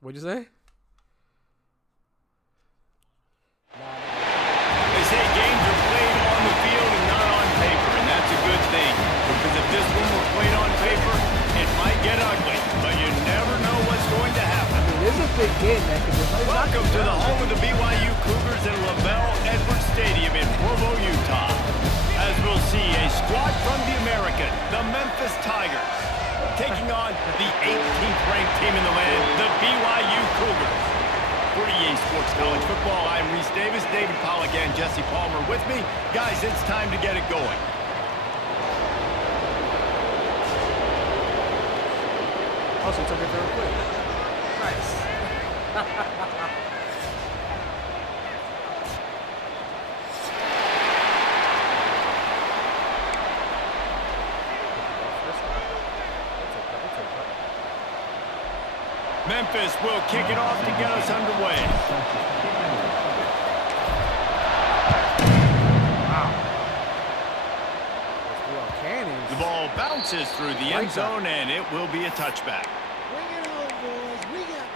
What'd you say? They say games are played on the field and not on paper, and that's a good thing. Because if this one were played on paper, it might get ugly, but you never know what's going to happen. I mean, this is a big game, man. Welcome to the home of the BYU Cougars in LaBelle Edwards Stadium in Provo, Utah. As we'll see, a squad from the American, the Memphis Tigers, taking on the 18th ranked team in the land, the BYU Cougars. For EA Sports College Football, I'm Reese Davis, David Pollack, and Jesse Palmer with me. Guys, it's time to get it going. Also, took it real quick. Nice. Memphis will kick it off to get us underway. Wow. The ball bounces through the end zone, and it will be a touchback. Bring it home, boys. We got.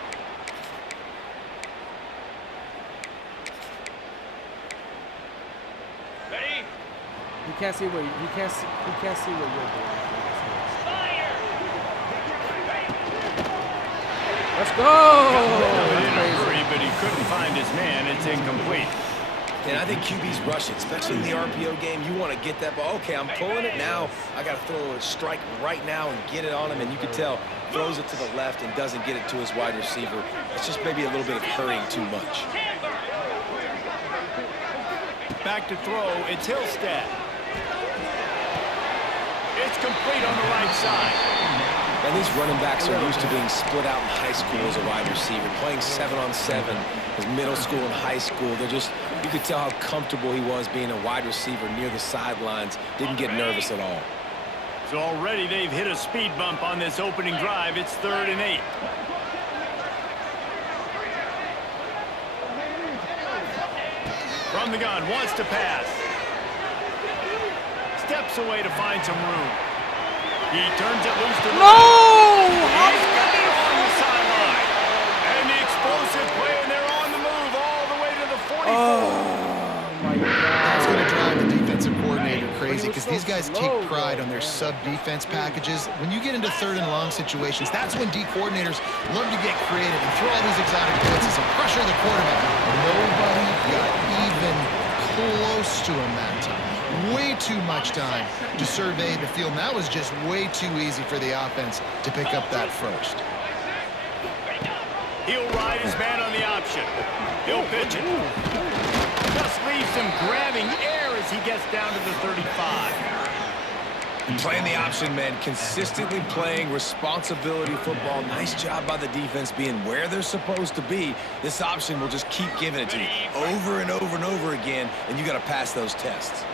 Ready? You can't see what you're doing. Let's go! In a hurry, but he couldn't find his man. It's incomplete. And I think QB's rushing, especially in the RPO game. You want to get that ball. Okay, I'm pulling it now. I got to throw a strike right now and get it on him. And you can tell, throws it to the left and doesn't get it to his wide receiver. It's just maybe a little bit of hurrying too much. Back to throw. It's Hillstead. It's complete on the right side. And these running backs are used to being split out in high school as a wide receiver, playing 7-on-7 as middle school and high school. They're just, you could tell how comfortable he was being a wide receiver near the sidelines. Didn't get nervous at all. So already they've hit a speed bump on this opening drive. It's 3rd and 8. From the gun, wants to pass. Steps away to find some room. He turns it loose to No! He's got it on the sideline. And the explosive play, and they're on the move all the way to the 44. Oh, my God. That's going to drive the defensive coordinator crazy because these guys take pride on their sub-defense packages. When you get into 3rd and long situations, that's when D coordinators love to get creative and throw all these exotic blitzes and pressure the quarterback. Nobody got even close to him that time. Way too much time to survey the field. And that was just way too easy for the offense to pick up that first. He'll ride his man on the option. He'll pitch it. Just leaves him grabbing air as he gets down to the 35. And playing the option, man, consistently playing responsibility football. Nice job by the defense being where they're supposed to be. This option will just keep giving it to you over and over and over again, and you got to pass those tests.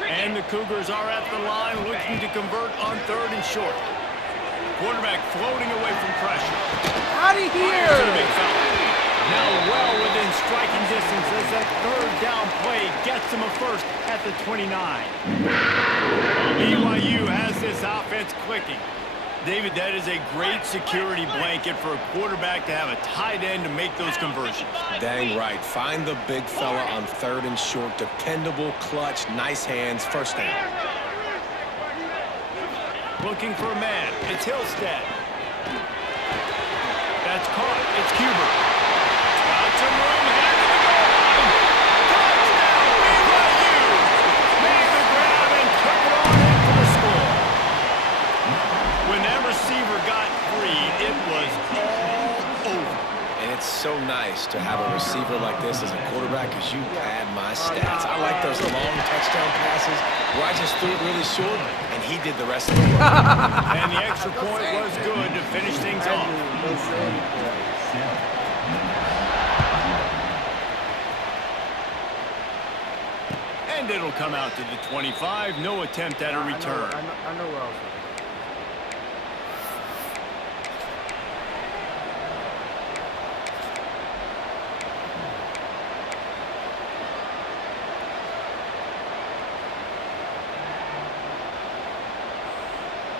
And the Cougars are at the line looking to convert on 3rd and short. Quarterback floating away from pressure. Out of here! To the big fella. Now well within striking distance as that 3rd down play gets him a first at the 29. BYU has this offense clicking. David, that is a great security blanket for a quarterback to have a tight end to make those conversions. Dang right. Find the big fella on 3rd and short. Dependable, clutch, nice hands, first down. Looking for a man. It's Hillstead. That's caught. It's Cuber. Got some room. Headed to the goal line. Touchdown, BYU. Made the grab and took it on in for the score. When that receiver got free, it was all over. And it's so nice to have a receiver like this as a quarterback because you pad my stats. I like those long touchdown passes where I just threw it really short and he did the rest of the work. And the extra point was good to finish things off. And it'll come out to the 25. No attempt at a return. I know where I was going.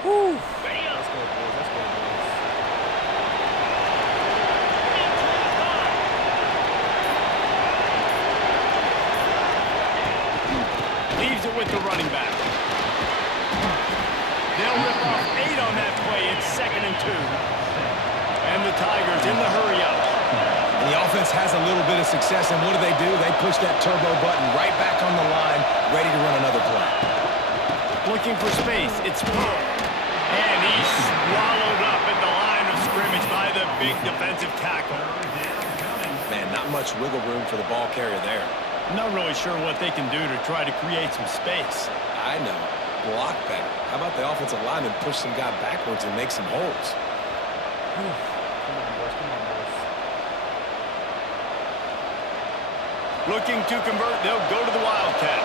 Whew. Let's go, boys. Let's go, boys. with the running back. They'll rip off 8 on that play. It's 2nd and 2. And the Tigers in the hurry-up. And the offense has a little bit of success, and what do? They push that turbo button right back on the line, ready to run another play. Looking for space. It's Poe. And he's swallowed up at the line of scrimmage by the big defensive tackle. Man, not much wiggle room for the ball carrier there. Not really sure what they can do to try to create some space. I know. Block better. How about the offensive lineman push some guy backwards and make some holes? Come on, boys. Come on, boys. Looking to convert, they'll go to the Wildcat.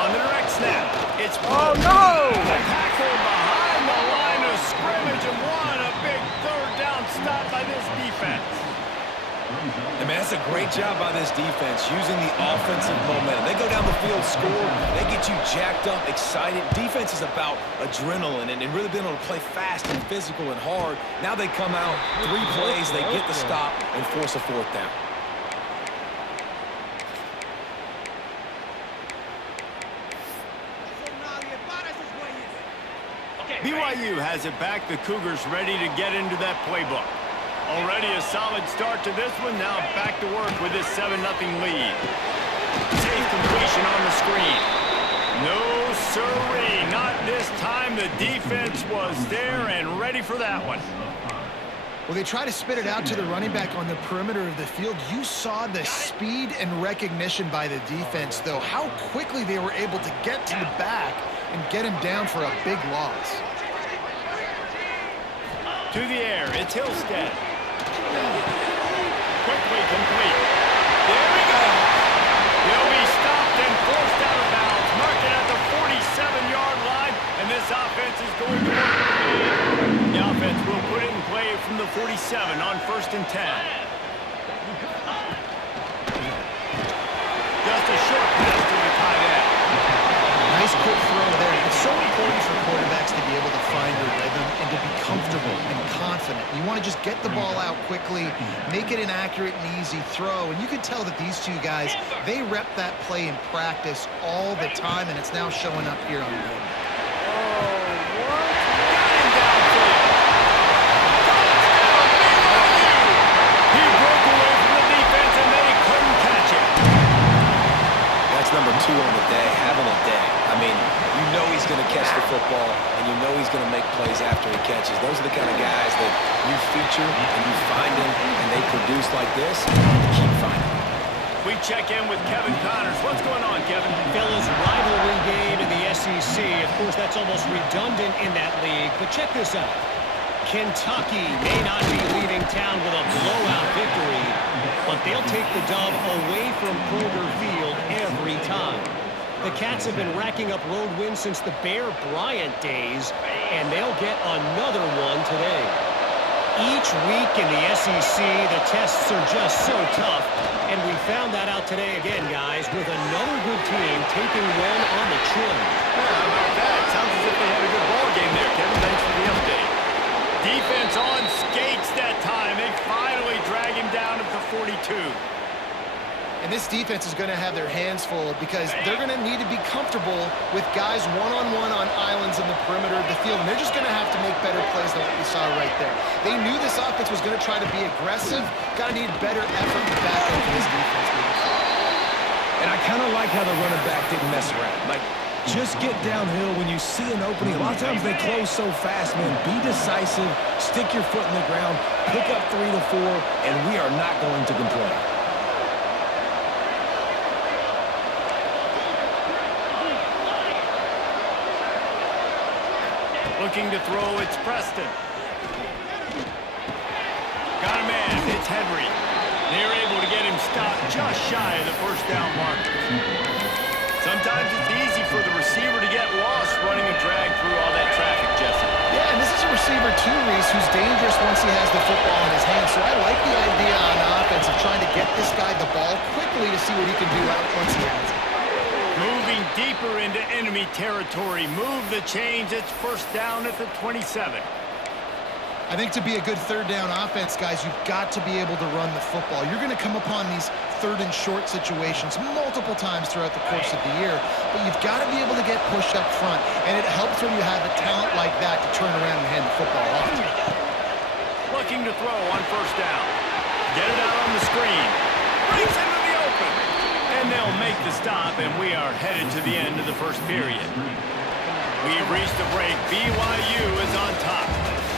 On the direct snap, it's Oh, no! tackle behind the line of scrimmage and won. A big 3rd down stop by this defense. And man, that's a great job by this defense, using the offensive momentum. They go down the field, score, they get you jacked up, excited. Defense is about adrenaline and really being able to play fast and physical and hard. Now they come out, 3 plays, they get the stop and force a 4th down. BYU has it back. The Cougars ready to get into that playbook. Already a solid start to this one. Now back to work with this 7-0 lead. Safe completion on the screen. No siree, not this time. The defense was there and ready for that one. Well, they try to spit it out to the running back on the perimeter of the field. You saw the speed and recognition by the defense, though, how quickly they were able to get to the back and get him down for a big loss. To the air, it's Hillstead. Quickly complete. There we go. He'll be stopped and forced out of bounds. Marked it at the 47-yard line, and this offense is going to work. The offense will put it in play from the 47 on 1st and 10. Just a short pass to the tight end. Nice quick throw there. It's so important for quarterbacks to be able to find their rhythm and to be comfortable and confident. You want to just get the ball out quickly, make it an accurate and easy throw. And you can tell that these two guys, they rep that play in practice all the time, and it's now showing up here on the board. He broke away from the defense, and they couldn't catch him. That's number 2 on the day, having a day. I mean, you know he's going to catch the football, and you know he's going to make plays after he catches. Those are the kind of guys that you feature and you find them, and they produce like this. Keep finding them. We check in with Kevin Connors. What's going on, Kevin? Fellas, rivalry game in the SEC. Of course, that's almost redundant in that league, but check this out. Kentucky may not be leaving town with a blowout victory, but they'll take the dub away from Kroger Field every time. The Cats have been racking up road wins since the Bear Bryant days, and they'll get another one today. Each week in the SEC, the tests are just so tough, and we found that out today again, guys, with another good team taking one on the chin. Yeah, how about that? Sounds as if they had a good ball game there, Kevin. Thanks for the update. Defense on skates that time. They finally drag him down at the 42. And this defense is going to have their hands full because they're going to need to be comfortable with guys one-on-one on islands in the perimeter of the field. And they're just going to have to make better plays than what we saw right there. They knew this offense was going to try to be aggressive. Got to need better effort in the back end for this defense. And I kind of like how the running back didn't mess around. Like, just get downhill when you see an opening. A lot of times they close so fast, man. Be decisive, stick your foot in the ground, pick up 3 to 4, and we are not going to complain. Looking to throw, it's Preston. Got a man, it's Henry. They're able to get him stopped just shy of the 1st down marker. Sometimes it's easy for the receiver to get lost running a drag through all that traffic, Jesse. Yeah, and this is a receiver too, Reese, who's dangerous once he has the football in his hands. So I like the idea on offense of trying to get this guy the ball quickly to see what he can do once he has it. Moving deeper into enemy territory. Move the chains. It's 1st down at the 27. I think to be a good 3rd down offense, guys, you've got to be able to run the football. You're going to come upon these third and short situations multiple times throughout the course of the year, but you've got to be able to get pushed up front, and it helps when you have a talent like that to turn around and hand the football off. Looking to throw on first down. Get it out on the screen. Breaks into the open. And they'll make the stop, and we are headed to the end of the first period. We've reached the break. BYU is on top,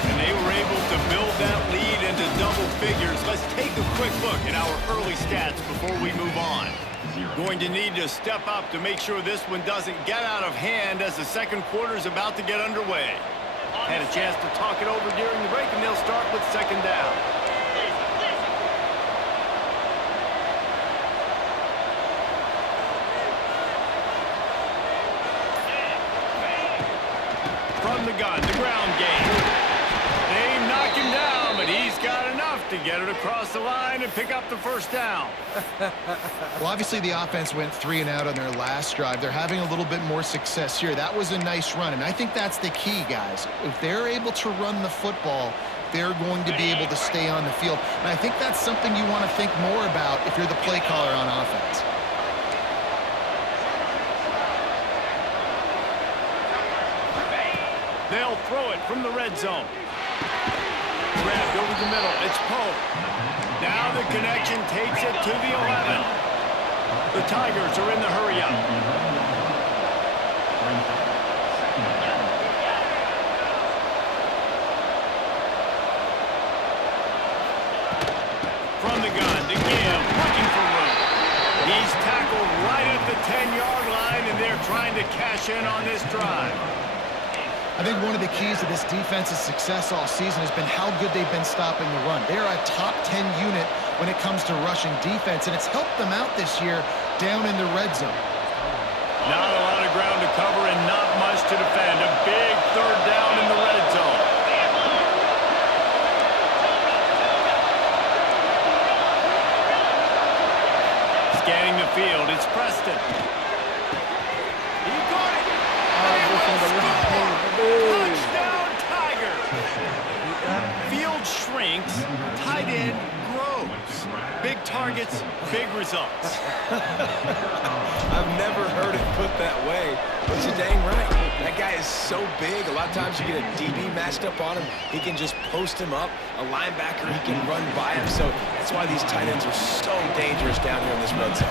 and they were able to build that lead into double figures. Let's take a quick look at our early stats before we move on. Going to need to step up to make sure this one doesn't get out of hand as the second quarter is about to get underway. Had a chance to talk it over during the break, and they'll start with second down. From the gun, the ground game. They knock him down, but he's got enough to get it across the line and pick up the first down. Well, obviously the offense went 3 and out on their last drive. They're having a little bit more success here. That was a nice run, and I think that's the key, guys. If they're able to run the football, they're going to be able to stay on the field. And I think that's something you want to think more about if you're the play caller on offense. They'll throw it from the red zone. Grabbed over the middle. It's Pope. Now the connection takes it to the 11. The Tigers are in the hurry-up. From the gun to Gill, looking for room. He's tackled right at the 10-yard line, and they're trying to cash in on this drive. I think one of the keys to this defense's success all season has been how good they've been stopping the run. They're a top 10 unit when it comes to rushing defense, and it's helped them out this year down in the red zone. Not a lot of ground to cover and not much to defend. A big third down in the red zone. Scanning the field, it's Preston. He got it! Touchdown, Tigers! Field shrinks, tight end grows. Big targets, big results. I've never heard it put that way, but you're dang right. That guy is so big. A lot of times you get a DB matched up on him. He can just post him up. A linebacker, he can run by him. So that's why these tight ends are so dangerous down here in this red zone.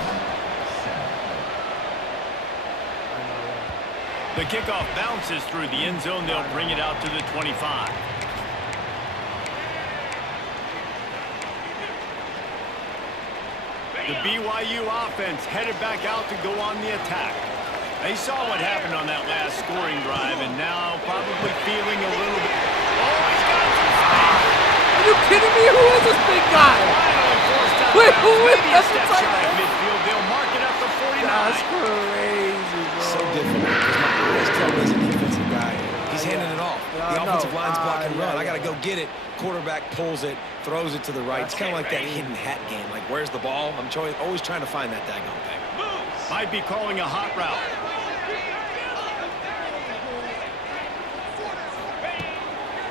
The kickoff bounces through the end zone. They'll bring it out to the 25. The BYU offense headed back out to go on the attack. They saw what happened on that last scoring drive, and now probably feeling a little bit. Oh, he's got some space. Are you kidding me? Who is this big guy? Finally forced out Wait, of who bounds. is Maybe a that? step shy of midfield. They'll mark it up to 49. That's crazy, bro. So difficult because my eyes tell me as a defensive guy, he's handing it off. The offensive line's blocking run. I got to go get it. Quarterback pulls it, throws it to the right. It's kind of like that hidden hat game. Like, where's the ball? I'm always trying to find that daggone thing. Might be calling a hot route.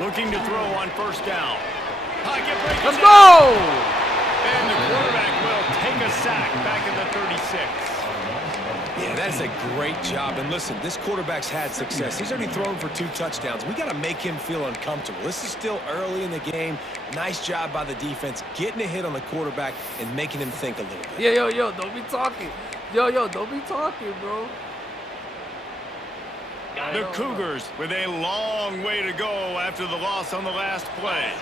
Looking to throw on first down. Pocket break. Let's go! And the quarterback will take a sack back at the 36. Yeah, that's a great job. And listen, this quarterback's had success. He's already thrown for 2 touchdowns. We got to make him feel uncomfortable. This is still early in the game. Nice job by the defense, getting a hit on the quarterback and making him think a little bit. Yo, don't be talking. Yo, don't be talking, bro. The Cougars with a long way to go after the loss on the last play.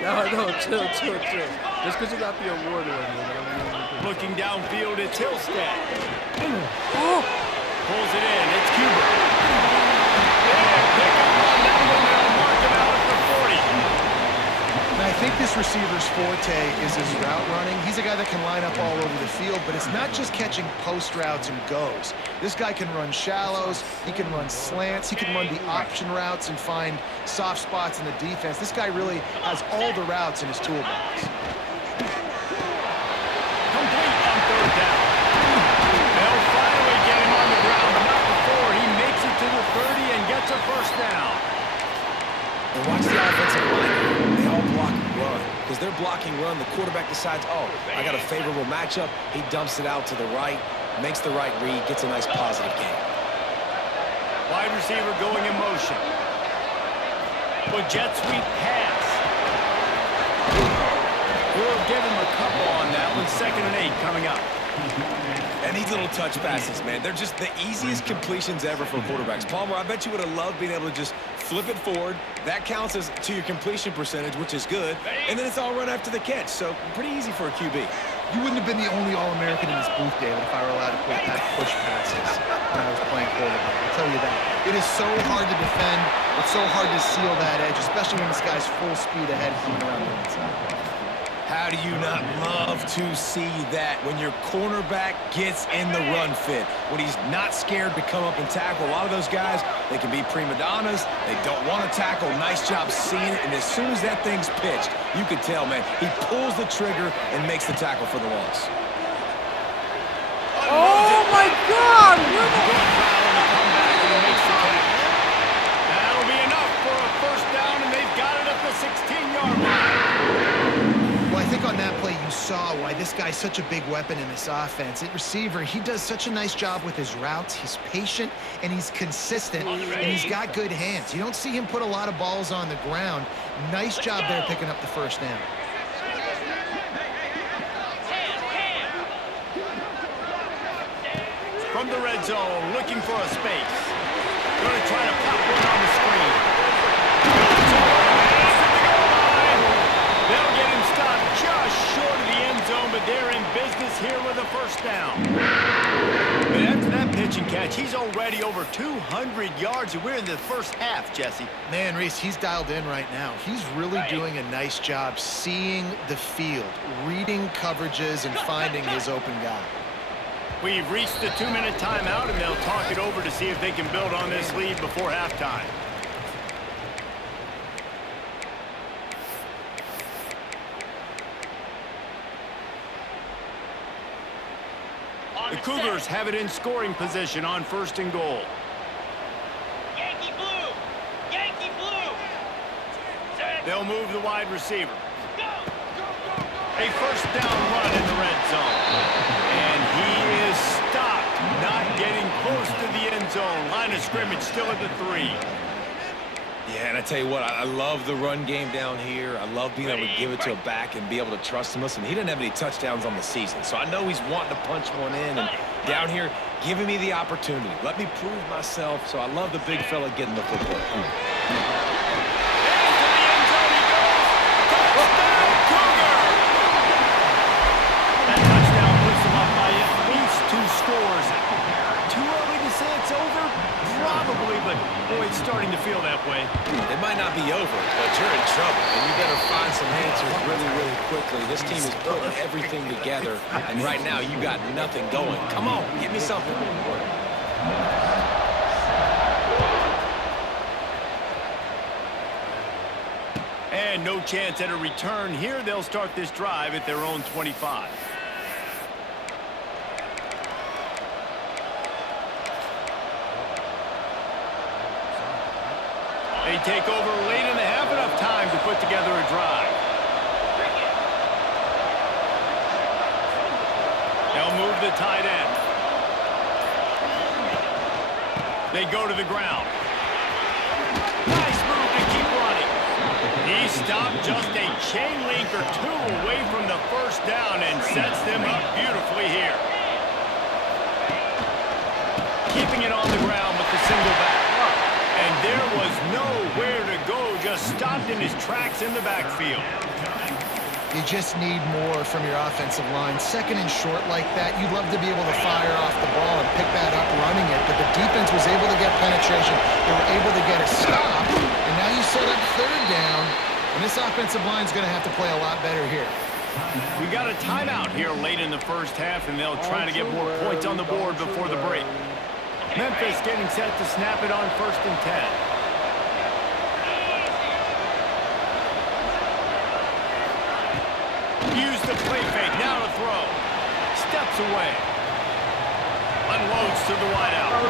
No, chill. Just because you got the award already. Looking downfield, it's Hillstead. Oh! Pulls it in, it's Cuber. Yeah, pick up on that one, they'll mark him out at the 40. And I think this receiver's forte is his route running. He's a guy that can line up all over the field, but it's not just catching post routes and goes. This guy can run shallows, he can run slants, he can run the option routes and find soft spots in the defense. This guy really has all the routes in his toolbox. Complete on third down. They'll finally get him on the ground, but not before he makes it to the 30 and gets a first down. And watch the offensive line. They all block and run because they're blocking run, the quarterback decides, oh, I got a favorable matchup. He dumps it out to the right, makes the right read, gets a nice positive gain. Wide receiver going in motion. With jet sweep pass. We'll give him a couple on that one. 2nd and 8 coming up. And these little touch passes, man, they're just the easiest completions ever for quarterbacks. Palmer, I bet you would have loved being able to just flip it forward. That counts as to your completion percentage, which is good. And then it's all run after the catch, so pretty easy for a QB. You wouldn't have been the only All-American in this booth, David, if I were allowed to push passes when I was playing quarterback. I'll tell you that. It is so hard to defend. It's so hard to seal that edge, especially when this guy's full speed ahead coming around the inside. How do you not love to see that when your cornerback gets in the run fit, when he's not scared to come up and tackle? A lot of those guys, they can be prima donnas. They don't want to tackle. Nice job seeing it. And as soon as that thing's pitched, you can tell, man, he pulls the trigger and makes the tackle for the loss. Oh, my God! That'll be enough for a first down, and they've got it at the 16-yard line. Well, I think on that play you saw why this guy's such a big weapon in this offense. At receiver, he does such a nice job with his routes. He's patient, and he's consistent, and he's got good hands. You don't see him put a lot of balls on the ground. Nice job there picking up the first down. From the red zone, looking for a space. Going to try to pop one on the screen. They'll get him stopped just short of the end zone, but they're in business here with a first down. But after that pitch and catch, he's already over 200 yards, and we're in the first half, Jesse. Man, Reese, he's dialed in right now. He's really doing a nice job seeing the field, reading coverages, and finding his open guy. We've reached the 2-minute timeout, and they'll talk it over to see if they can build on this lead before halftime. The Cougars have it in scoring position on 1st and goal. Yankee blue! Yankee blue! They'll move the wide receiver. A first down run in the red zone. And he is stopped, not getting close to the end zone. Line of scrimmage still at the 3. Yeah, and I tell you what, I love the run game down here. I love being able to give it to a back and be able to trust him. Listen, he didn't have any touchdowns on the season, so I know he's wanting to punch one in. And down here, giving me the opportunity. Let me prove myself, so I love the big fella getting the football. That touchdown puts them up by at least 2 scores. Too early to say it's over? Probably, but boy, it's starting to feel that way. It might not be over, but you're in trouble, and you better find some answers really, really quickly. This team is putting everything together, and right now you got nothing going. Come on, give me something. And no chance at a return here. They'll start this drive at their own 25. They take over late in the half, enough time to put together a drive. They'll move the tight end. They go to the ground. Nice move to keep running. He stopped just a chain link or 2 away from the first down and sets them up beautifully here. Keeping it on the ground with the single back. And there was nowhere to go, just stopped in his tracks in the backfield. You just need more from your offensive line. 2nd and short like that, you'd love to be able to fire off the ball and pick that up running it, but the defense was able to get penetration. They were able to get a stop, and now you set up 3rd down, and this offensive line's going to have to play a lot better here. We got a timeout here late in the first half, and they'll try to get more points on the board before the break. Memphis getting set to snap it on 1st and 10. Use the play fake, now to throw. Steps away. Unloads to the wideout.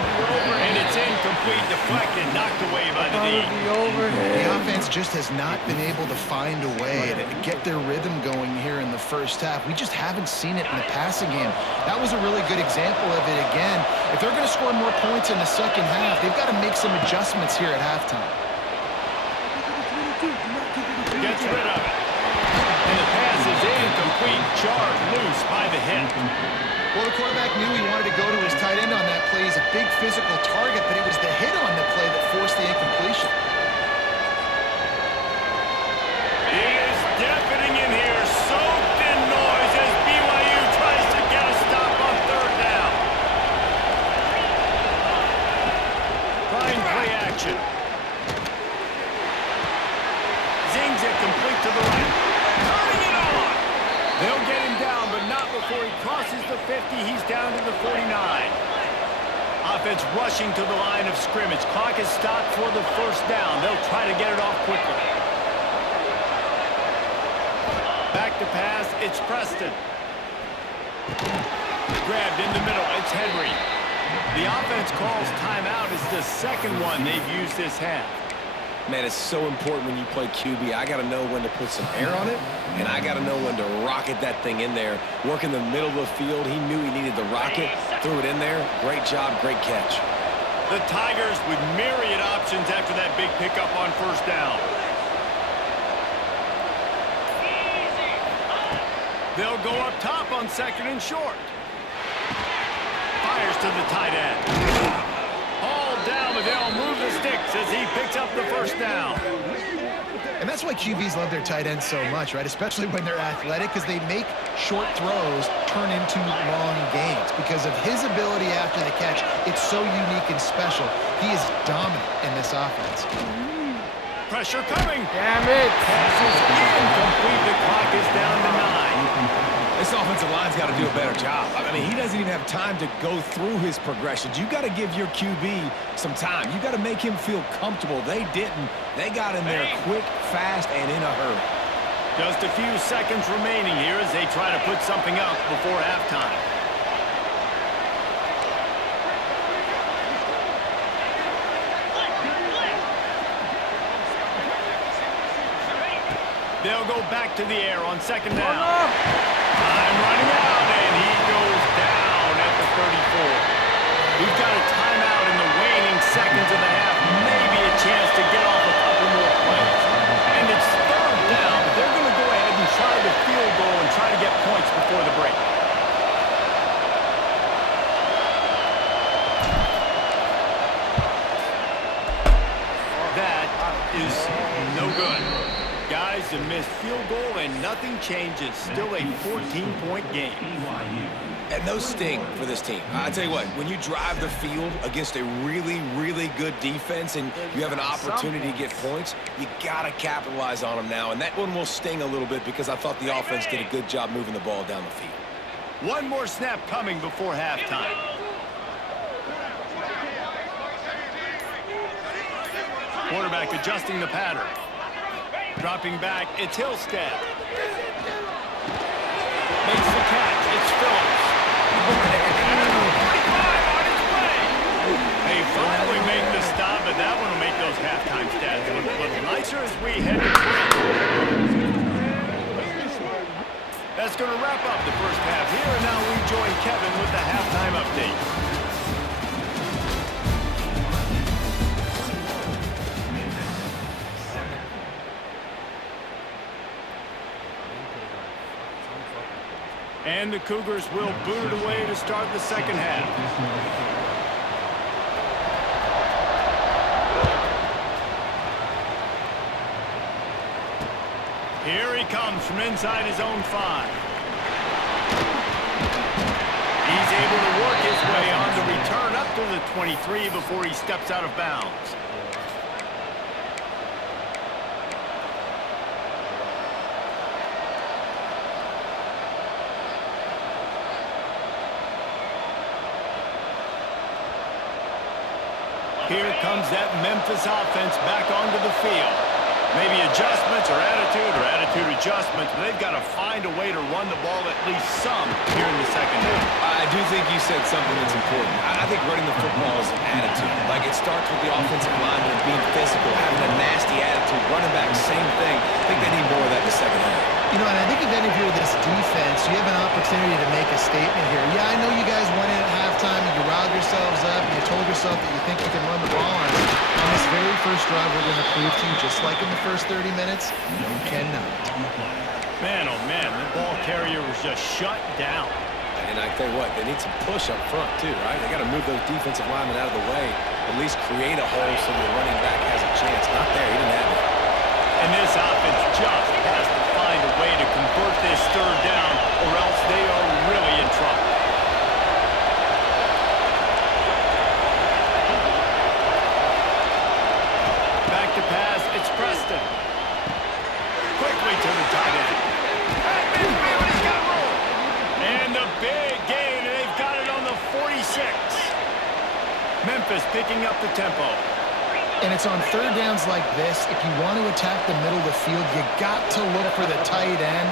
And it's incomplete. The deflected, knocked away by the Follow D. the overhead. The offense just has not been able to find a way to get their rhythm going here in the first half. We just haven't seen it in the passing game. That was a really good example of it again. If they're going to score more points in the second half, they've got to make some adjustments here at halftime. Gets rid of it. And the pass is incomplete. Jarred loose by the hip. Well, the quarterback knew he wanted to go to his tight end on that play. He's a big physical target, but it was the hit on the play that forced the incompletion. It is deafening in here, soaked in noise as BYU tries to get a stop on third down. Fine play action. Zings it complete to the right. Turning it on. They'll get him down, but not before he crosses the 50. He's down to the 49. Offense rushing to the line of scrimmage. Clock is stopped for the first down. They'll try to get it off quickly. Back to pass. It's Preston. Grabbed in the middle. It's Henry. The offense calls timeout. It's the second one they've used this half. Man, it's so important when you play QB. I got to know when to put some air on it, and I got to know when to rocket that thing in there. Work in the middle of the field. He knew he needed the rocket, threw it in there. Great job, great catch. The Tigers with myriad options after that big pickup on first down. They'll go up top on second and short. Fires to the tight end. Hauled down, but they'll move the sticks as he picks up the first down. And that's why QBs love their tight ends so much, right? Especially when they're athletic, because they make short throws turn into long gains. Because of his ability after the catch, it's so unique and special. He is dominant in this offense. Pressure coming. Damn it. Pass is incomplete. The clock is down to 9. This offensive line's got to do a better job. I mean, he doesn't even have time to go through his progressions. You got to give your QB some time. You got to make him feel comfortable. They didn't. They got in there quick, fast, and in a hurry. Just a few seconds remaining here as they try to put something up before halftime. They'll go back to the air on second down. Time running out, and he goes down at the 34. We've got a timeout in the waning seconds of the half. Maybe a chance to get off a couple more plays. And it's third down, but they're going to go ahead and try the field goal and try to get points before the break. That is no good. Guys, a missed field goal and nothing changes. Still a 14-point game. And those sting for this team. I tell you what, when you drive the field against a really, really good defense and you have an opportunity to get points, you got to capitalize on them now. And that one will sting a little bit because I thought the offense did a good job moving the ball down the field. One more snap coming before halftime. Quarterback adjusting the pattern. Dropping back, it's Hillstead. Makes the catch, it's Phillips. And a 45 on its way. They finally make the stop, but that one will make those halftime stats look a little nicer as we head to break. That's going to wrap up the first half here, and now we join Kevin with the halftime update. And the Cougars will boot it away to start the second half. Here he comes from inside his own 5. He's able to work his way on the return up to the 23 before he steps out of bounds. Here comes that Memphis offense back onto the field. Maybe adjustments or attitude adjustments, but they've got to find a way to run the ball at least some here in the second half. I do think you said something that's important. I think running the football is an attitude. Like, it starts with the offensive lineman being physical, having a nasty attitude. Running back, same thing. I think they need more of that in the second half. You know, and I think if any of you are this defense, you have an opportunity to make a statement here. Yeah, I know you guys went in at halftime and you riled yourselves up and you told yourself that you think you can run the ball on us. On this very first drive, we're going to prove to you, just like in the first 30 minutes, you cannot. Man, oh man, the ball carrier was just shut down. And I tell you what, they need some push up front too, right? They got to move those defensive linemen out of the way, at least create a hole so the running back has a chance. Not there, he didn't have it. And this offense just has to find a way to convert this third down, or else they are really in trouble. Back to pass, it's Preston. Quickly to the tight end. At midfield, he's got room. And the big gain, and they've got it on the 46. Memphis picking up the tempo. And it's on third downs like this, if you want to attack the middle of the field, you got to look for the tight end.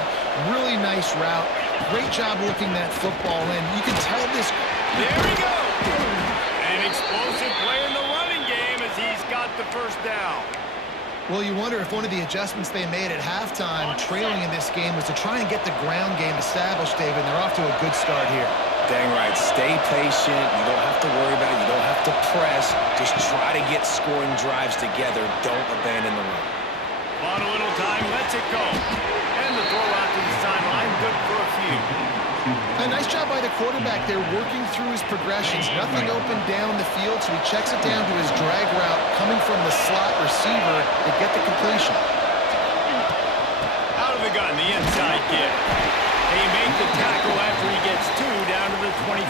Really nice route. Great job looking that football in. You can tell this. There we go. An explosive play in the running game as he's got the first down. Well, you wonder if one of the adjustments they made at halftime, trailing in this game, was to try and get the ground game established, David. And they're off to a good start here. Dang right. Stay patient. You don't have to worry about it. You don't have to press. Just try to get scoring drives together. Don't abandon the run. On a little time, lets it go. And the throw out to the sideline, good for a few. A nice job by the quarterback there, working through his progressions. Nothing open down the field, so he checks it down to his drag route, coming from the slot receiver to get the completion. Out of the gun, the inside kick. They make the tackle after he gets two down to the 25.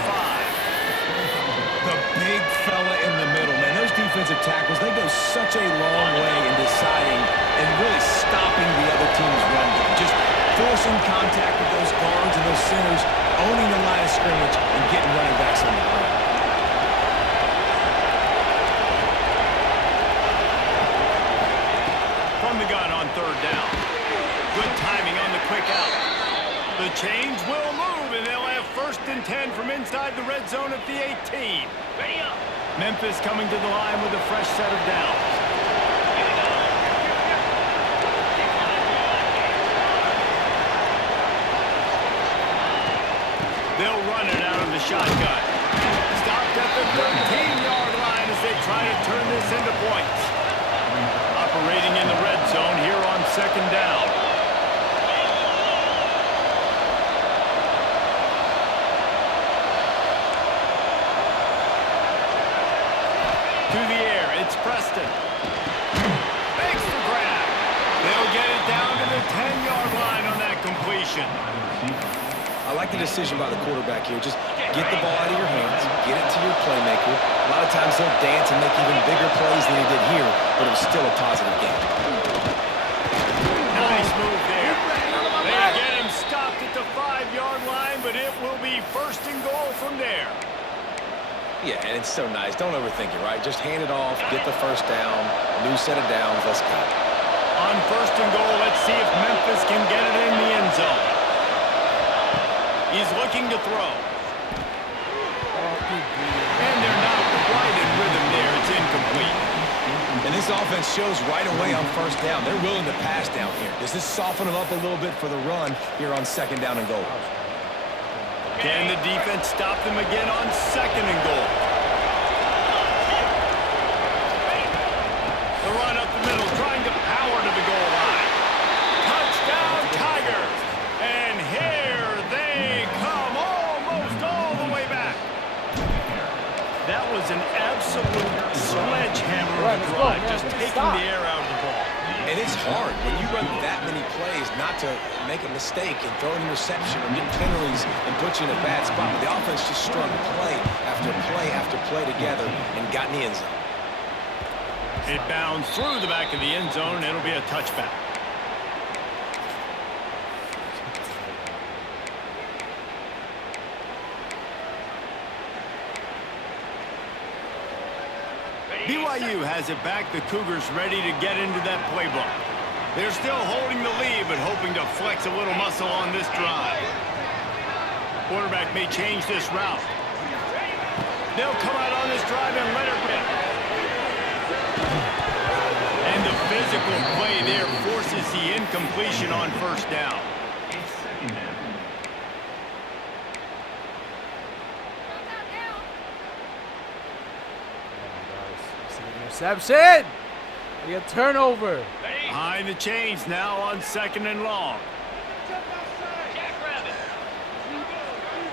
The big fella in the middle, man. Those defensive tackles, they go such a long way in deciding and really stopping the other team's run game. Just forcing contact with those guards and those centers, owning the line of scrimmage, and getting running backs on the ground. From the gun on third down. Good timing on the quick out. The change will move, and they'll have 1st and 10 from inside the red zone at the 18. Ready up. Memphis coming to the line with a fresh set of downs. They'll run it out of the shotgun. Stopped at the 13-yard line as they try to turn this into points. Operating in the red zone here on 2nd down. To the air, it's Preston. Makes the grab. They'll get it down to the 10-yard line on that completion. I like the decision by the quarterback here. Just get the ball out of your hands, get it to your playmaker. A lot of times he'll dance and make even bigger plays than he did here, but it was still a positive game. Nice move there. They get him stopped at the 5-yard line, but it will be 1st and goal from there. Yeah, and it's so nice. Don't overthink it, right? Just hand it off, get the first down, new set of downs, let's go. On 1st and goal, let's see if Memphis can get it in the end zone. He's looking to throw. And they're not quite in rhythm there. It's incomplete. And this offense shows right away on 1st down. They're willing to pass down here. Does this soften them up a little bit for the run here on 2nd down and goal? Can the defense stop them again on 2nd and goal? The run up the middle, trying to power to the goal line. Touchdown, Tigers! And here they come, almost all the way back. That was an absolute sledgehammer of a drive, just taking the air out of the ball. And it's hard when you run that many plays not to make a mistake and throw an interception or get penalties and put you in a bad spot. But the offense just strung play after play after play together and got in the end zone. It bounds through the back of the end zone. It'll be a touchback. BYU has it back. The Cougars ready to get into that playbook. They're still holding the lead, but hoping to flex a little muscle on this drive. Quarterback may change this route. They'll come out on this drive and let it rip. And the physical play there forces the incompletion on first down. Interception! You get turnover. Behind the chains now on 2nd and long. Jackrabbit.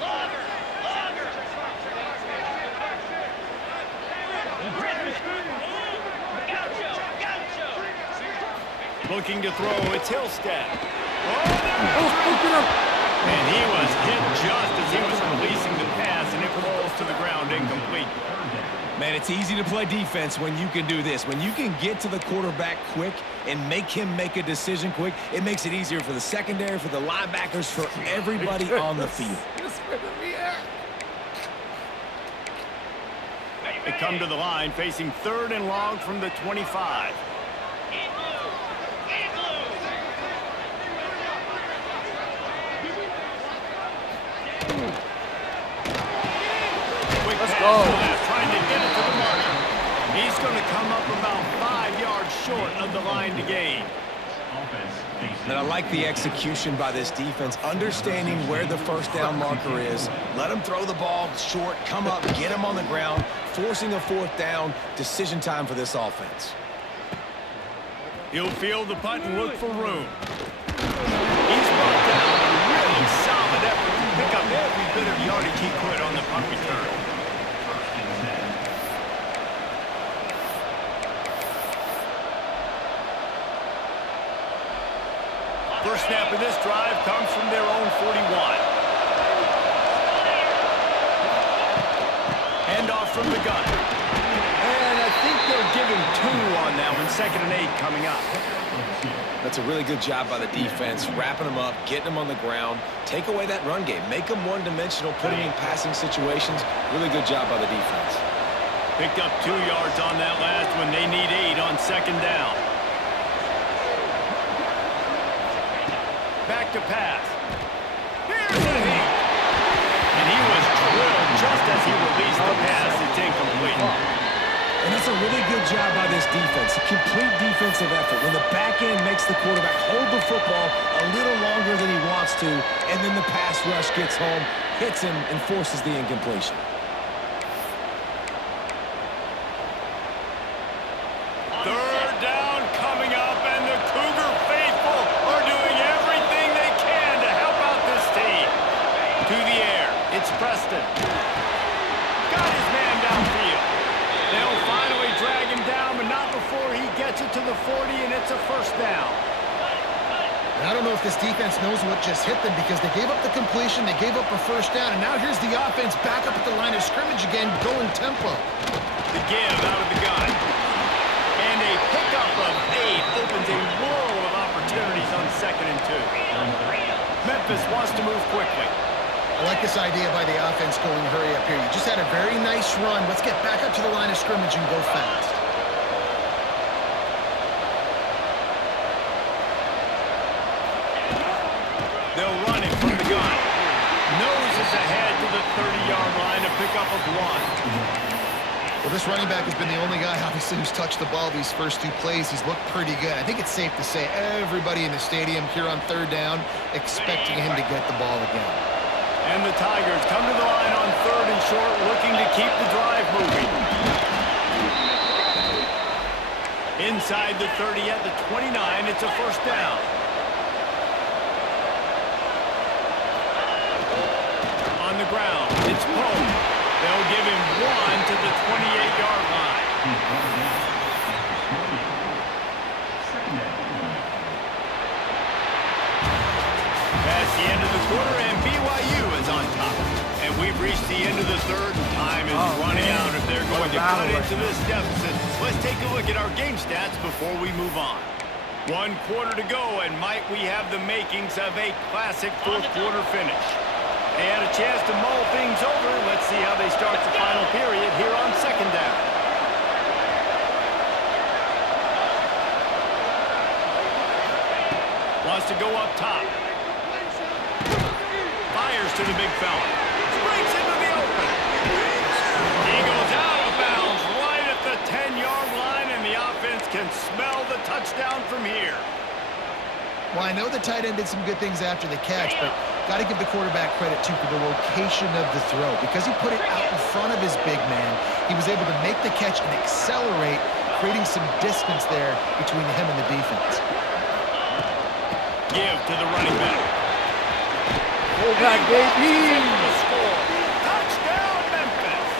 Logger. Logger. Gaucho. Gaucho. Looking to throw, it's Hillstead. And he was hit just as he was releasing the pass, and it falls to the ground incomplete. Man, it's easy to play defense when you can do this. When you can get to the quarterback quick and make him make a decision quick, it makes it easier for the secondary, for the linebackers, for everybody on the field. They come to the line facing 3rd and long from the 25. Let's go. Trying to get it to the marker. He's going to come up about 5 yards short of the line to gain. And I like the execution by this defense, understanding where the first down marker is. Let him throw the ball short, come up, get him on the ground, forcing a 4th down. Decision time for this offense. He'll field the punt and look for room. He's brought down a really solid effort to pick up every bit of yardage he could on the punt return. First snap of this drive comes from their own 41. Hand off from the gun. And I think they'll give him 2 on that one. 2nd and 8 coming up. That's a really good job by the defense, wrapping them up, getting them on the ground. Take away that run game. Make them one-dimensional, put them in passing situations. Really good job by the defense. Picked up 2 yards on that last one. They need 8 on 2nd down. Back to pass. Here's a hit. And he was drilled just as he released the pass. It's incomplete. And that's a really good job by this defense. A complete defensive effort. When the back end makes the quarterback hold the football a little longer than he wants to, and then the pass rush gets home, hits him, and forces the incompletion. Third down coming up, and the Cougar faithful are doing everything they can to help out this team. To the air, it's Preston. Got his man downfield. They'll finally drag him down, but not before he gets it to the 40, and it's a first down. I don't know if this defense knows what just hit them because they gave up the completion, they gave up a first down, and now here's the offense back up at the line of scrimmage again, going tempo. The give out of the gun. And a pickup of 8 opens a world of opportunities on 2nd and 2. Memphis wants to move quickly. I like this idea by the offense going hurry up here. You just had a very nice run. Let's get back up to the line of scrimmage and go fast. They'll run it from the gun. Noses ahead to the 30-yard line, a pickup of 1. Well, this running back has been the only guy, obviously, who's touched the ball these first 2 plays. He's looked pretty good. I think it's safe to say everybody in the stadium here on 3rd down expecting him to get the ball again. And the Tigers come to the line on 3rd and short, looking to keep the drive moving. Inside the 30 at the 29, it's a first down. On the ground, it's Poe. They'll give him 1 to the 28-yard line. That's the end of the quarter, and BYU is on top. And we've reached the end of the 3rd, and time is running out if they're going to cut into this deficit. Let's take a look at our game stats before we move on. 1 quarter to go, and might we have the makings of a classic 4th quarter finish. They had a chance to mull things over. Let's see how they start the final period here on 2nd down. Wants to go up top. Fires to the big fella. Breaks into the open. He goes out of bounds right at the 10-yard line, and the offense can smell the touchdown from here. Well, I know the tight end did some good things after the catch, but got to give the quarterback credit, too, for the location of the throw. Because he put it out in front of his big man, he was able to make the catch and accelerate, creating some distance there between him and the defense. Give to the running back. Hold back, baby. Touchdown, Memphis.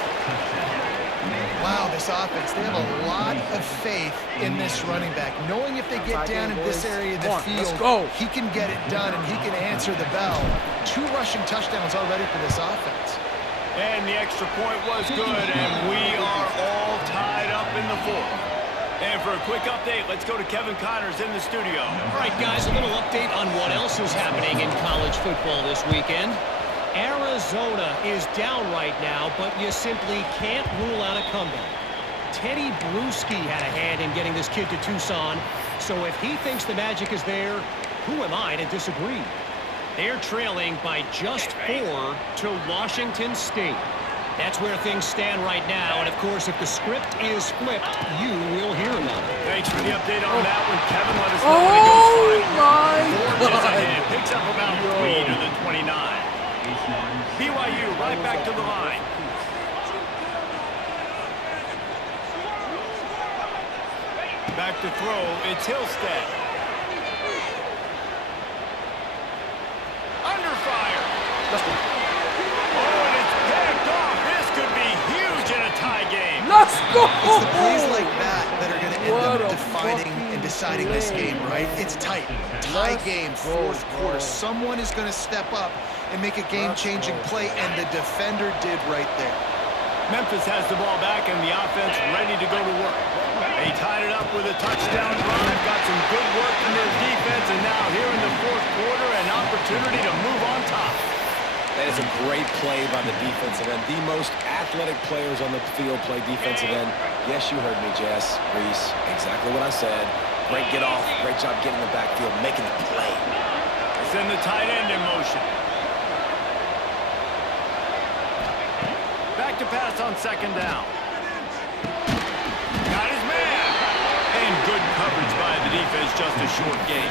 Wow, this offense, they have a lot of faith in this running back, knowing if they get down in this area of the field, he can get it done and he can answer the bell. 2 rushing touchdowns already for this offense. And the extra point was good, and we are all tied up in the 4th. And for a quick update, let's go to Kevin Connors in the studio. All right, guys, a little update on what else is happening in college football this weekend. Arizona is down right now, but you simply can't rule out a comeback. Teddy Bruschi had a hand in getting this kid to Tucson, so if he thinks the magic is there, who am I to disagree? They're trailing by just 4 to Washington State. That's where things stand right now, and of course, if the script is flipped, you will hear about it. Thanks for the update on that one, Kevin. Let us know when it goes final. Forges ahead, picks up about 3 to the 29. BYU right back to the line. Back to throw, it's Hillstead. Under fire. Oh, and it's picked off. This could be huge in a tie game. Let's go. It's the plays like that that are going to end up defining and deciding this game, right? It's tight. Tie game, 4th quarter. Someone is going to step up and make a game-changing play, and the defender did right there. Memphis has the ball back and the offense ready to go to work. They tied it up with a touchdown drive, got some good work from their defense, and now here in the 4th quarter, an opportunity to move on top. That is a great play by the defensive end. The most athletic players on the field play defensive end. Yes, you heard me, Jess, Reese. Exactly what I said. Great get off. Great job getting in the backfield, making the play. Send the tight end in motion. Back to pass on 2nd down. Got his man. And good coverage by the defense, just a short gain.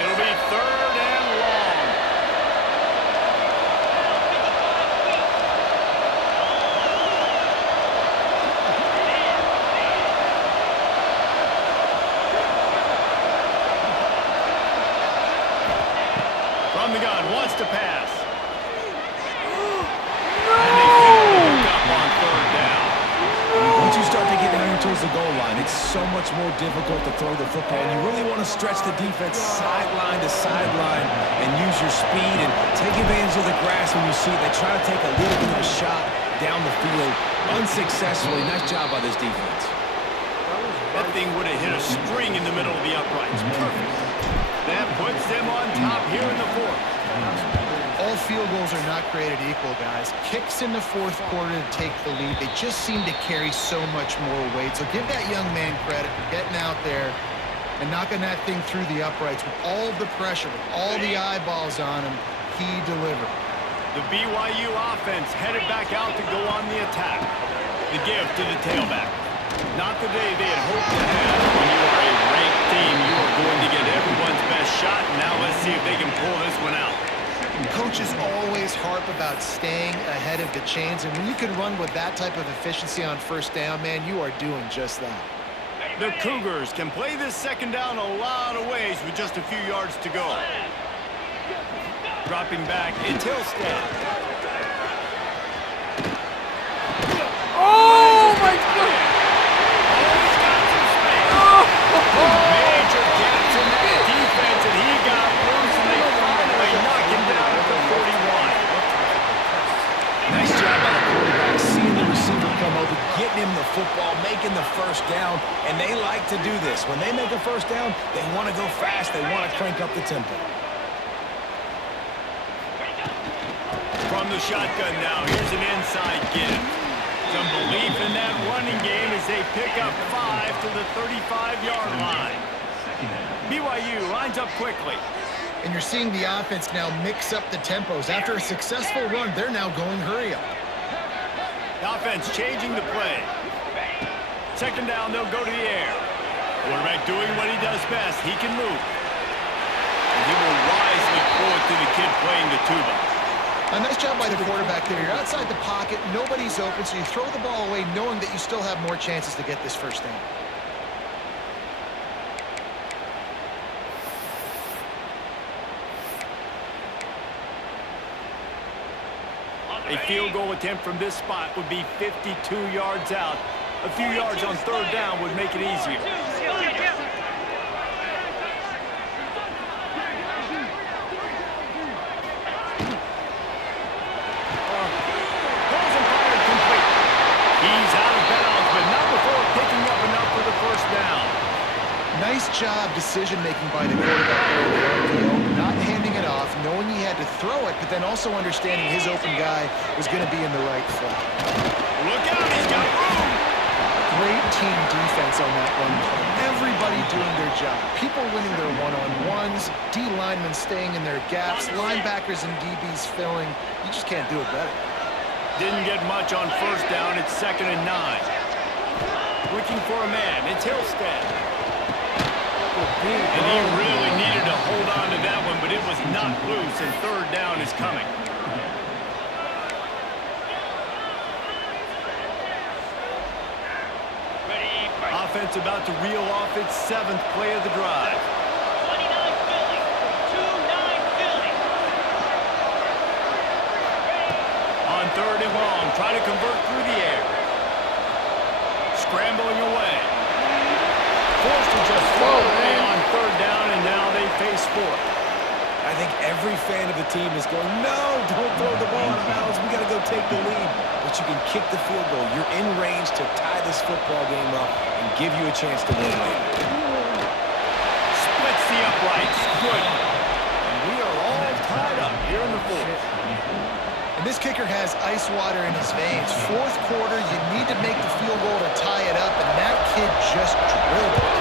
It'll be 3rd and long. From the gun, wants to pass. And they pick up on 3rd down. Once you start to get down here towards the goal line, it's so much more difficult to throw the football. And you really want to stretch the defense sideline to sideline and use your speed and take advantage of the grass when you see it. They try to take a little bit of a shot down the field unsuccessfully. Nice job by this defense. That thing would have hit a string in the middle of the uprights. Perfect. That puts them on top here in the 4th. All field goals are not created equal, guys. Kicks in the 4th quarter to take the lead. They just seem to carry so much more weight. So give that young man credit for getting out there and knocking that thing through the uprights with all of the pressure, with all the eyeballs on him. He delivered. The BYU offense headed back out to go on the attack. The give to the tailback. Not the day they had hoped to have. When you are a ranked team, you are going to get everyone's best shot. Now let's see if they can pull this one out. Coaches always harp about staying ahead of the chains, and when you can run with that type of efficiency on 1st down, man, you are doing just that. The Cougars can play this 2nd down a lot of ways with just a few yards to go. Dropping back, it's Hillstead. Oh, my God. Major gaps in that defense, and he got loose, and they finally knock him down at the 41. Nice job by the quarterback, seeing the receiver come over, getting him the football, making the 1st down, and they like to do this. When they make a 1st down, they want to go fast, they want to crank up the tempo. From the shotgun now, here's an inside give. Some belief in that running game as they pick up 5 to the 35-yard line. BYU lines up quickly. And you're seeing the offense now mix up the tempos. After a successful run, they're now going hurry up. The offense changing the play. Second down, they'll go to the air. Quarterback doing what he does best. He can move. And he will wisely throw it to the kid playing the tuba. A nice job by the quarterback there. You're outside the pocket, nobody's open, so you throw the ball away knowing that you still have more chances to get this first down. A field goal attempt from this spot would be 52 yards out. A few yards on third down would make it easier. He's out of bounds, but not before picking up enough for the first down. Nice job decision-making by the quarterback there in the RPO, not handing it off, knowing he had to throw it, but then also understanding his open guy was going to be in the right spot. Look out, he's got room. Great team defense on that run play. Everybody doing their job. People winning their one-on-ones, D linemen staying in their gaps, linebackers and DBs filling. You just can't do it better. Didn't get much on first down. It's 2nd and 9. Looking for a man. It's Hillstead. And he really needed to hold on to that one, but it was not loose, and third down is coming. Offense about to reel off its 7th play of the drive. 29 Philly. 2-9 Philly. On third and long, try to convert through the air. Scrambling away. Forced to just throw away on third down, and now they face 4th. I think every fan of the team is going, no, don't throw the ball out of bounds. We got to go take the lead. But you can kick the field goal. You're in range to tie this football game up and give you a chance to win later. Splits the uprights. Good. And we are all tied up here in the 4th. And this kicker has ice water in his veins. 4th quarter, you need to make the field goal to tie it up, and that kid just drilled it.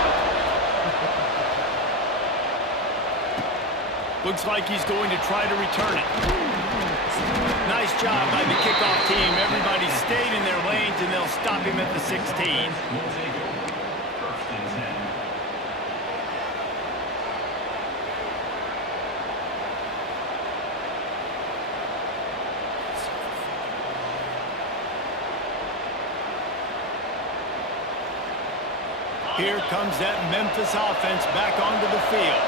Looks like he's going to try to return it. Nice job by the kickoff team. Everybody stayed in their lanes, and they'll stop him at the 16. Here comes that Memphis offense back onto the field.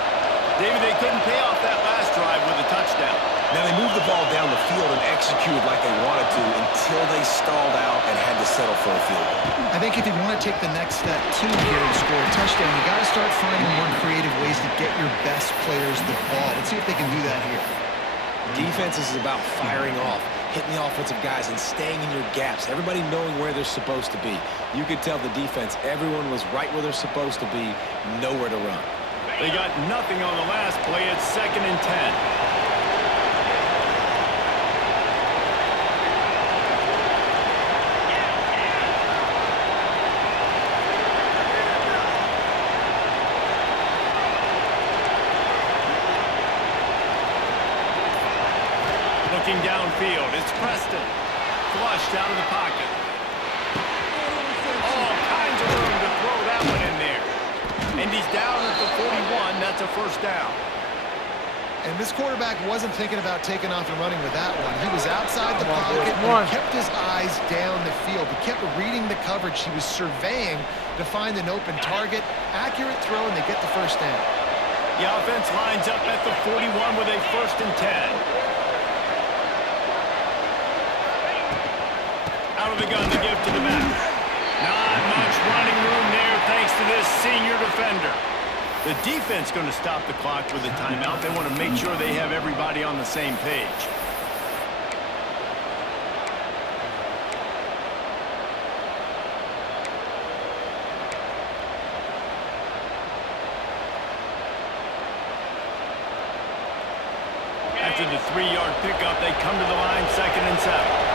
David, they couldn't pay off that last drive with a touchdown. Now they moved the ball down the field and executed like they wanted to until they stalled out and had to settle for a field goal. I think if you want to take the next step too here and score a touchdown, you got to start finding more creative ways to get your best players the ball. Let's see if they can do that here. Defense is about firing off, hitting the offensive guys and staying in your gaps. Everybody knowing where they're supposed to be. You could tell the defense, everyone was right where they're supposed to be, nowhere to run. They got nothing on the last play. It's 2nd and 10. Looking downfield, it's Preston. Flushed out of the pocket. All kinds of room to throw that one in there. And he's down at the 41. That's a first down. And this quarterback wasn't thinking about taking off and running with that one. He was outside the pocket, but he kept his eyes down the field. He kept reading the coverage. He was surveying to find an open target. Accurate throw, and they get the first down. The offense lines up at the 41 with a 1st and 10. Out of the gun to give to the back. Not much running room there thanks to this senior defender. The defense going to stop the clock with a timeout. They want to make sure they have everybody on the same page. After the 3-yard pickup, they come to the line 2nd and 7.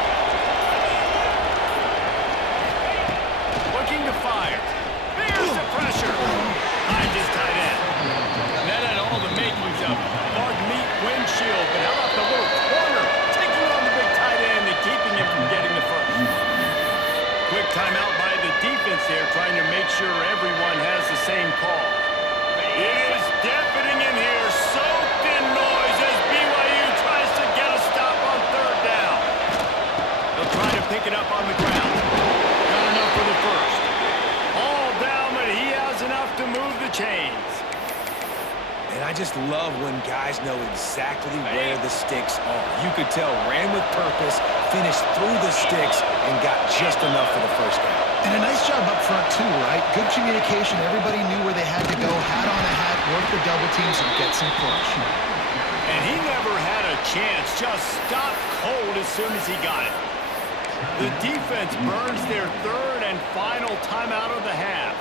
pick it up on the ground. Got enough for the first. All down, but he has enough to move the chains. And I just love when guys know exactly where the sticks are. You could tell ran with purpose, finished through the sticks, and got just enough for the first down. And a nice job up front, too, right? Good communication. Everybody knew where they had to go. Hat on a hat, work the double teams, and get some push. And he never had a chance. Just stopped cold as soon as he got it. The defense burns their third and final timeout of the half.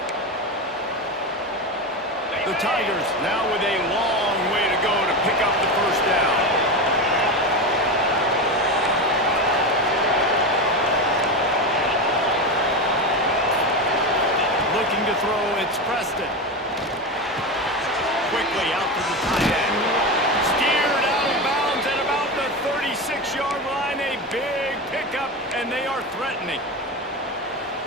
The Tigers now with a long way to go to pick up the first down. Looking to throw, it's Preston. Quickly out to the tight end. Steered out of bounds at about the 36-yard line. A big pickup, and they are threatening.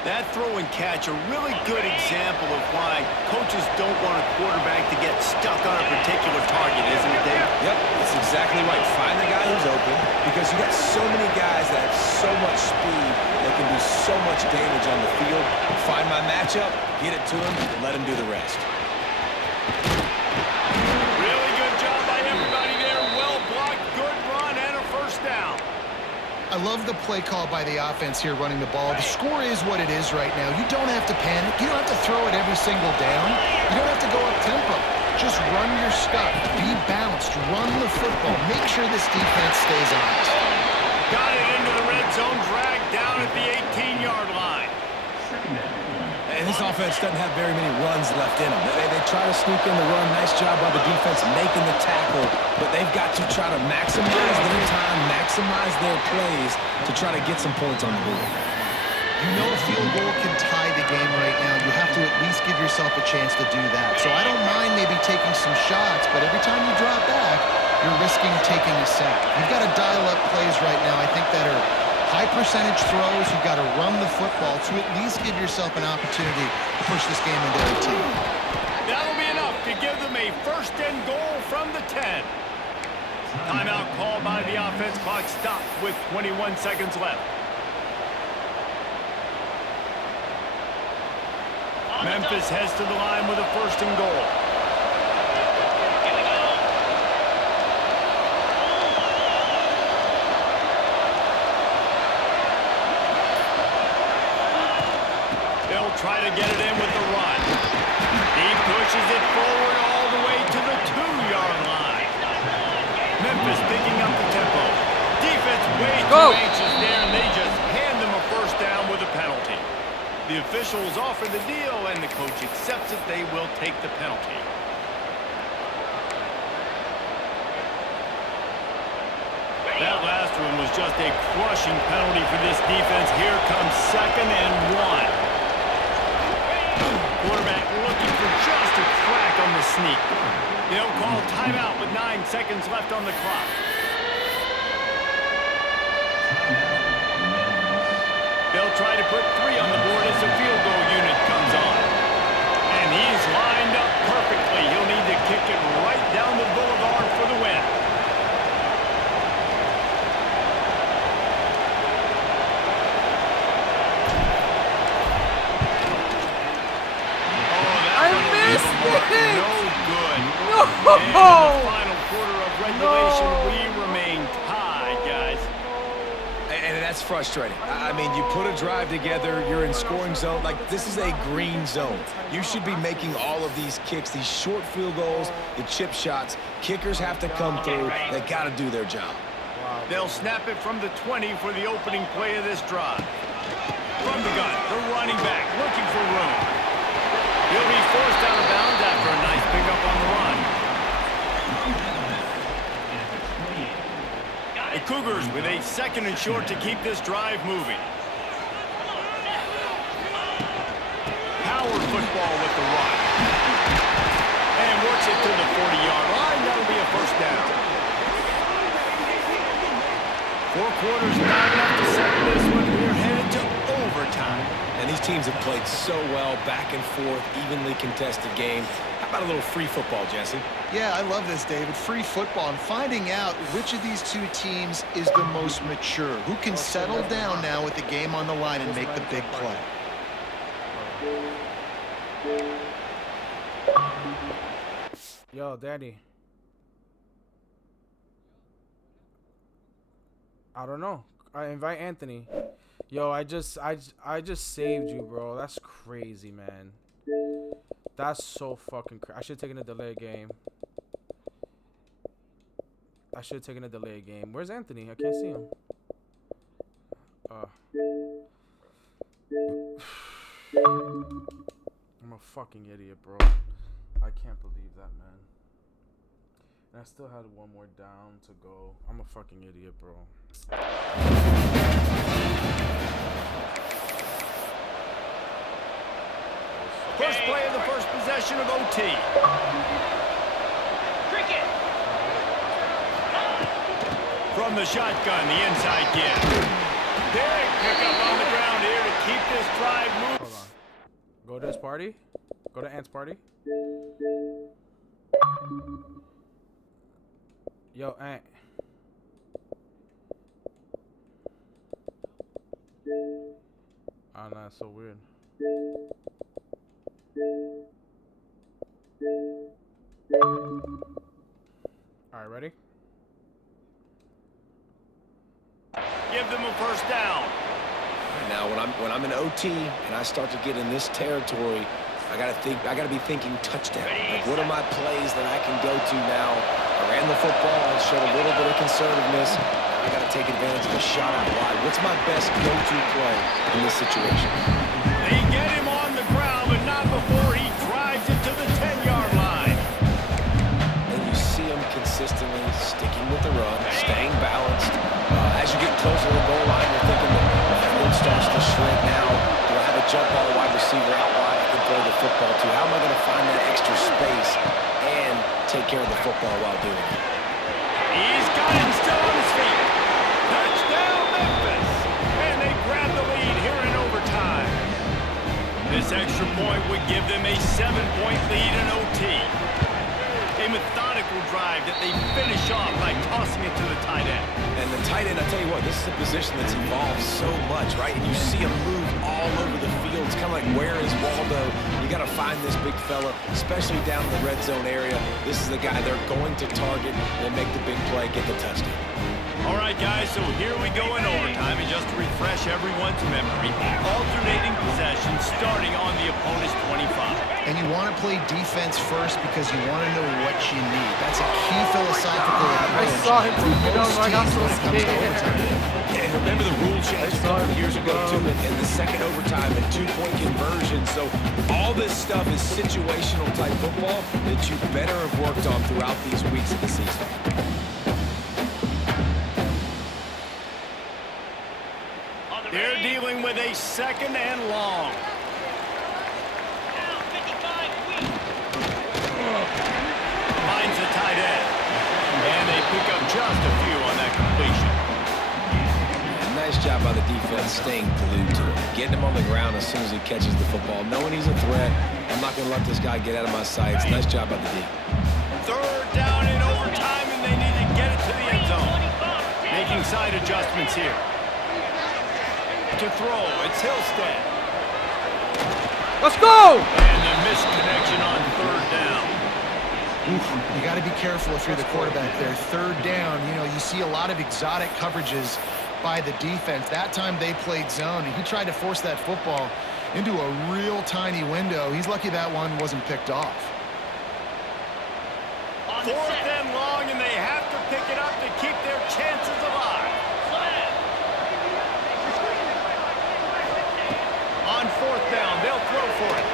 That throw and catch, a really good example of why coaches don't want a quarterback to get stuck on a particular target, isn't it, Dave? Yep, that's exactly right. Find the guy who's open because you got so many guys that have so much speed that can do so much damage on the field. Find my matchup, get it to him, and let him do the rest. Really good job by everybody there. Well blocked, good run, and a first down. I love the play call by the offense here running the ball. The score is what it is right now. You don't have to panic. You don't have to throw it every single down. You don't have to go up-tempo. Just run your stuff. Be balanced. Run the football. Make sure this defense stays honest. Got it into the red zone, dragged down at the 18-yard line. And this offense doesn't have very many runs left in them. They try to sneak in the run. Nice job by the defense making the tackle. But they've got to try to maximize their time, maximize their plays to try to get some points on the board. You know a field goal can tie the game right now. You have to at least give yourself a chance to do that. So I don't mind maybe taking some shots, but every time you drop back, you're risking taking a sack. You've got to dial up plays right now, I think, that are high percentage throws. You've got to run the football to at least give yourself an opportunity to push this game into OT. That'll be enough to give them a first and goal from the 10. Timeout called by the offense. Clock stopped with 21 seconds left. Memphis heads to the line with a first and goal. They'll try to get it in with the run. He pushes it forward all the way to the 2-yard line. Memphis picking up the tempo. Defense way too anxious there, and they just hand them a first down with a penalty. The officials offer the deal, and the coach accepts it. They will take the penalty. That last one was just a crushing penalty for this defense. Here comes 2nd and 1. Quarterback looking for just a crack on the sneak. They'll call timeout with 9 seconds left on the clock. They'll try to put 3 on the board as the field goal unit comes on. And he's lined up perfectly. He'll need to kick it right down the boulevard for the win. No good. No! And in the final quarter of regulation, we remain tied, guys. And that's frustrating. I mean, you put a drive together, you're in scoring zone. Like, this is a green zone. You should be making all of these kicks, these short field goals, the chip shots. Kickers have to come through. They got to do their job. They'll snap it from the 20 for the opening play of this drive. From the gun, the running back looking for room. He'll be forced out of bounds after a nice pickup on the run. The Cougars with a 2nd and short to keep this drive moving. Power football with the run. And works it to the 40-yard line. That'll be a first down. 4 quarters, not enough to settle this one. We're headed to overtime. And these teams have played so well, back and forth, evenly contested game. How about a little free football, Jesse? Yeah, I love this, David. Free football and finding out which of these two teams is the most mature. Who can settle down now with the game on the line and make the big play. Yo, Daddy. I don't know. I invite Anthony. Yo, I just saved you, bro. That's crazy, man. That's so fucking crazy. I should have taken a delay game. Where's Anthony? I can't see him. I'm a fucking idiot, bro. I can't believe that, man. And I still had one more down to go. I'm a fucking idiot, bro. First play of the first possession of OT. Cricket. From the shotgun, the inside give. Big pickup on the ground here to keep this drive moving. Hold on. Go to his party. Go to Ant's party. Yo, Ant. Oh, no, that's so weird. All right, ready? Give them a first down. Now, when I'm in OT and I start to get in this territory, I gotta be thinking touchdown. Like, what are my plays that I can go to now? I ran the football, showed a little bit of conservativeness. Now I gotta take advantage of a shot out wide. What's my best go-to play in this situation? They get him on the ground, but not before he drives it to the 10-yard line. And you see him consistently sticking with the run, staying balanced. As you get closer to the goal line, you're thinking the field starts to shrink now. Do I have a jump ball wide receiver out wide I can throw the football to? How am I going to find that extra space and take care of the football while doing it? He's got him still on his feet. Touchdown, Memphis. And they grab the lead here in overtime. This extra point would give them a 7-point lead in OT. A methodical drive that they finish off by tossing it to the tight end. And the tight end, I tell you what, this is a position that's evolved so much, right? And you see him move all over the field. It's kind of like, where is Waldo? You got to find this big fella, especially down in the red zone area. This is the guy they're going to target and make the big play, get the touchdown. All right, guys, so here we go in overtime. And just to refresh everyone's memory, alternating possessions starting on the opponent's 25. And you want to play defense first because you want to know what you need. That's a key philosophical approach. I saw him tweet out like I'm so scared. And remember the rule change a couple years ago, too, in the second overtime and 2-point conversion. So all this stuff is situational type football that you better have worked on throughout these weeks of the season. They're dealing with a second and long. Now 55 weak. Finds the tight end. And they pick up just a few on that completion. And nice job by the defense staying glued to him. Getting him on the ground as soon as he catches the football. Knowing he's a threat. I'm not going to let this guy get out of my sights. Nice job by the D. Third down in overtime, and they need to get it to the end zone. Making side adjustments here. To throw, it's Hillstead. Let's go! And a missed connection on third down. You got to be careful if you're the quarterback there. Third down, you know, you see a lot of exotic coverages by the defense. That time they played zone, and he tried to force that football into a real tiny window. He's lucky that one wasn't picked off. Fourth and long, and they have to pick it up to keep their chances alive. On fourth down, they'll throw for it.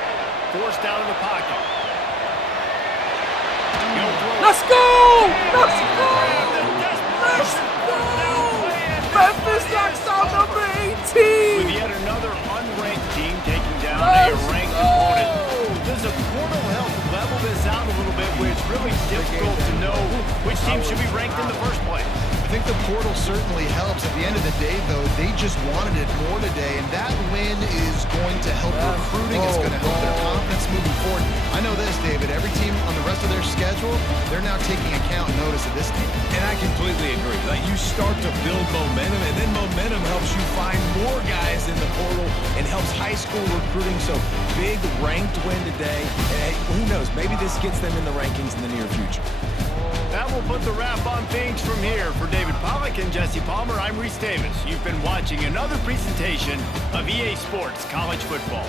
Forced out of the pocket. Let's go! Let's go! Let's go! Memphis knocks down number 18! With yet another unranked team taking down a ranked opponent. Does a portal help level this out a little bit where it's really difficult to know which team should be ranked in the first place? I think the portal certainly helps. At the end of the day, though, they just wanted it more today, and that win is going to help recruiting. It's going to help their confidence moving forward. I know this, David. Every team on the rest of their schedule, they're now taking account and notice of this team. And I completely agree. Like, you start to build momentum, and then momentum helps you find more guys in the portal and helps high school recruiting. So big ranked win today. And who knows? Maybe this gets them in the rankings in the near future. That will put the wrap on things from here. For David Pollack and Jesse Palmer, I'm Reese Davis. You've been watching another presentation of EA Sports College Football.